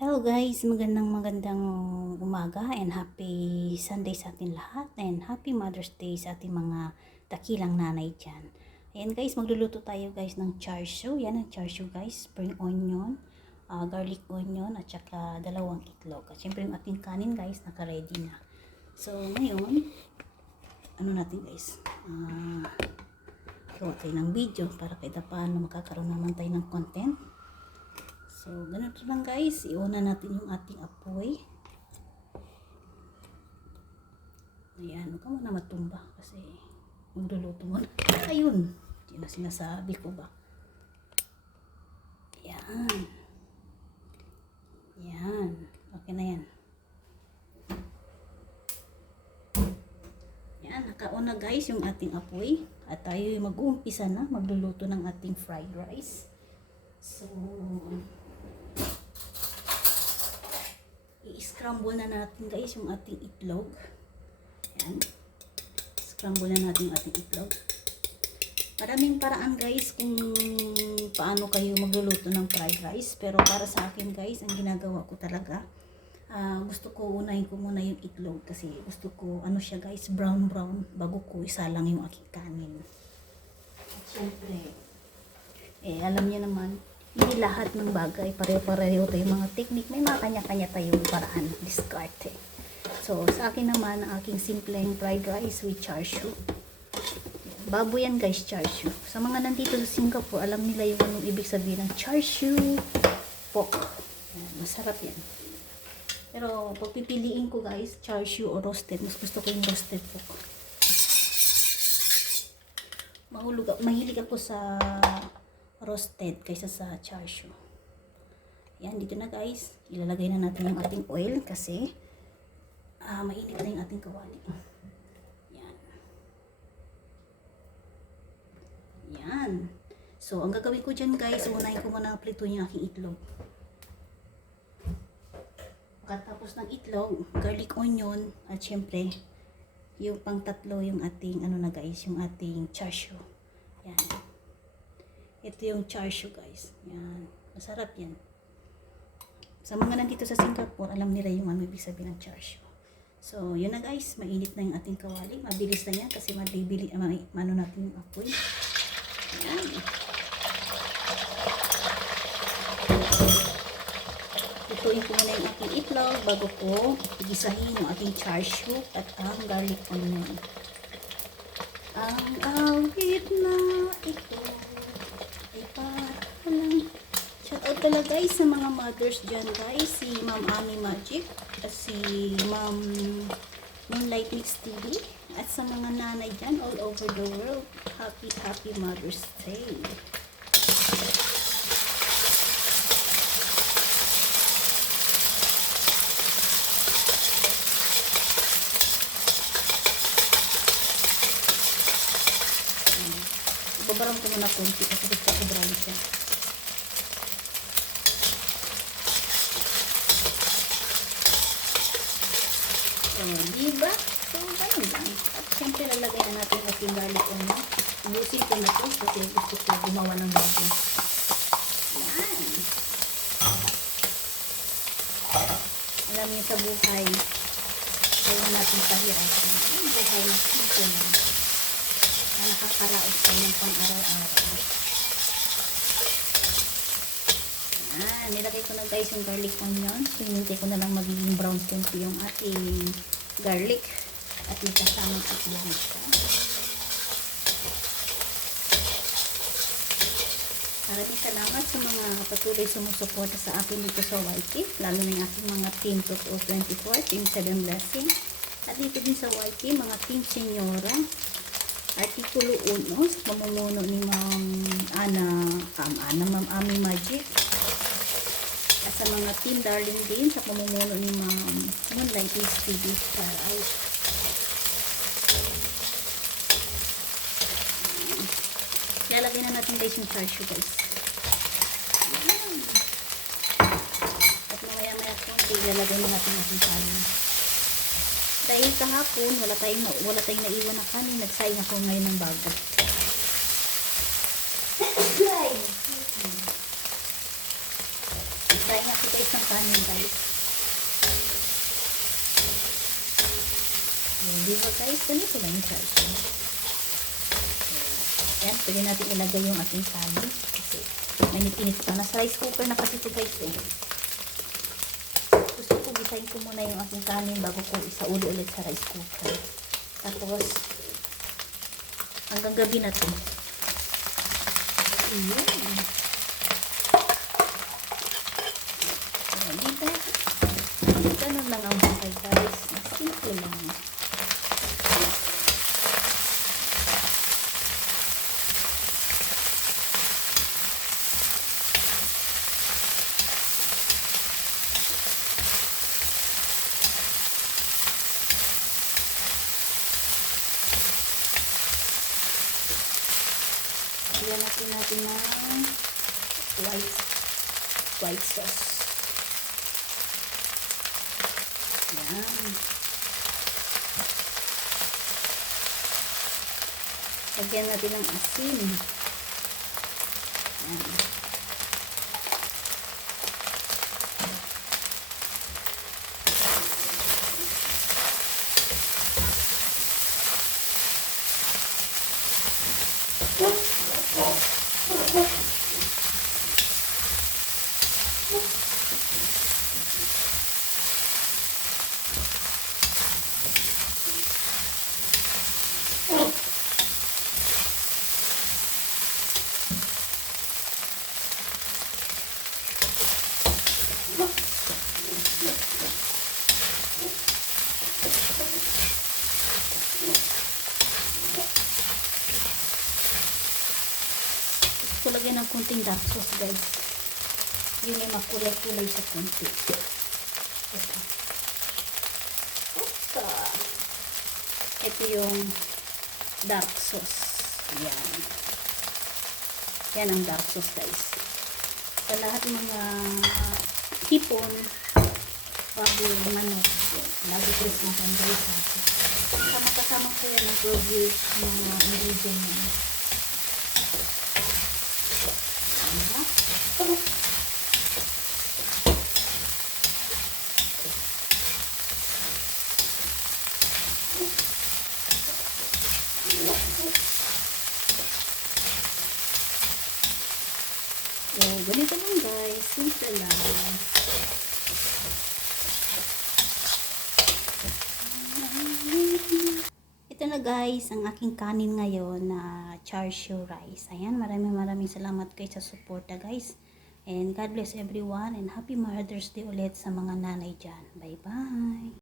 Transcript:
Hello guys, magandang umaga and happy Sunday sa atin lahat and happy Mother's Day sa ating mga dakilang nanay dyan. Ayan guys, magluluto tayo guys ng char siu. Yan ang char siu guys, spring onion, garlic onion at saka dalawang itlog. At syempre yung ating kanin guys, naka-ready na. So ngayon, ano natin guys, gawa tayo ng video para kahit paano makakaroon naman tayo ng content. So, ganito lang guys. Iuna natin yung ating apoy. Ayan. Huwag ka muna matumba kasi magluluto mo na. Ayun. Hindi na sinasabi ko ba. Ayan. Ayan. Okay na yan. Ayan. Nakauna guys yung ating apoy. At tayo mag-uumpisa na magluluto ng ating fried rice. So, i-scramble na natin guys yung ating itlog. Ayan. Scramble na natin yung ating itlog. Maraming paraan guys kung paano kayo magluluto ng fried rice. Pero para sa akin guys, ang ginagawa ko talaga, gusto ko unahin ko muna yung itlog. Kasi gusto ko, ano siya guys, brown bago ko isalang yung aking kanin. At syempre, alam niyo naman, hindi lahat ng bagay pare-pareho tayong mga technique. May mga kanya-kanya tayong paraan, diskarte. So, sa akin naman, ang aking simpleng fried rice with char siu. Baboy yan guys, char siu. Sa mga nandito sa Singapore, alam nila yung anong ibig sabihin ng char siu pork. Masarap yan. Pero, pag pipiliin ko guys, char siu o roasted, mas gusto ko yung roasted pork. Mahilig ako sa roasted kaysa sa char siu. Yan, dito na guys. Ilalagay na natin yung ating oil kasi mainit na yung ating kawali. Yan. Yan. So, ang gagawin ko dyan guys, unahin ko muna prito yung aking itlog. Pagkatapos ng itlog, garlic onion, at syempre, yung pang tatlo yung ating, ano na guys, yung ating char siu. Yan. Ito yung char siu guys. Yan. Masarap yan. Sa mga nandito sa Singapore, alam nila yung ano ibig sabihin ng char siu. So, yun na guys. Mainit na yung ating kawali. Mabilis na yan kasi mano natin yung apoy. Yan. Lutuin ko muna yung ating itlog bago ko igisahin yung ating char siu at ang garlic onion. Ang awit na ito. Shoutout pala guys sa mga mothers dyan guys, si Ma'am Ami Magic at si Ma'am Moonlight Mix TV at sa mga nanay dyan all over the world, happy Mother's Day. Ibabarang ko muna konti kasi gusto ko brown siya. Diba? So, ganun lang. At syempre, lalagay na natin ating garlic onion. Ubusin ko na ito kasi gusto ko gumawa ng bago. Yan. Alam niyo sa buhay, kaya natin pahirapan. Ang buhay na simple na. Nakakaraos tayo ng pang-araw-araw. Nilagay ko na guys yung garlic onion. So, hinintay ko na lang magiging brown konti yung ating garlic at may kasamang itlog siya. Maraming salamat sa mga patuloy sumusuporta sa akin dito sa YT, lalo na yung aking mga team 24, team 7 blessing, at dito din sa YT, mga team senyora, artikulo 1, mamumuno ni Ma'am Ma'am Ami Magic, at sa mga team darling din sa pamumuno ni Ma'am Moonlight Mix TV. Lalagay na natin guys yung char siu guys. Ayan. At maya konti ilalagay na natin ating kanin. Dahil kahapon wala tayong naiwan na kanin, nagsaing ako ngayon ng bago. Nagsaing ako guys ng kanin guys. Di ba guys? Ganito lang yung char-siu. Yan, pwede natin ilagay yung ating kanin. Kasi mainit-init pa. Nasa rice cooker na kasi ito guys eh. Gusto ko gisahin ko muna yung aking kanin bago ko isauli ulit sa rice cooker. Tapos, hanggang gabi na ito. Dito, ganun lang ang buhay guys. Simple lang. Lagyan natin ng white sauce. Yan. Lagyan natin ng asin. Yan. Gusto lagyan ng kunting dark sauce guys. Yun ay makulay-kulay sa kunti. Ito yung dark sauce. Yan. Yan ang dark sauce guys. Sa lahat ng mga hipon, baboy, manok, lagi ko isang guys. Kasama ko yan ang 12 years mga ingredient niya. So, ganito lang guys. Simple lang. Ito na guys, ang aking kanin ngayon na char-siu rice. Ayan, maraming salamat guys sa suporta guys. And God bless everyone and happy Mother's Day ulit sa mga nanay dyan. Bye-bye!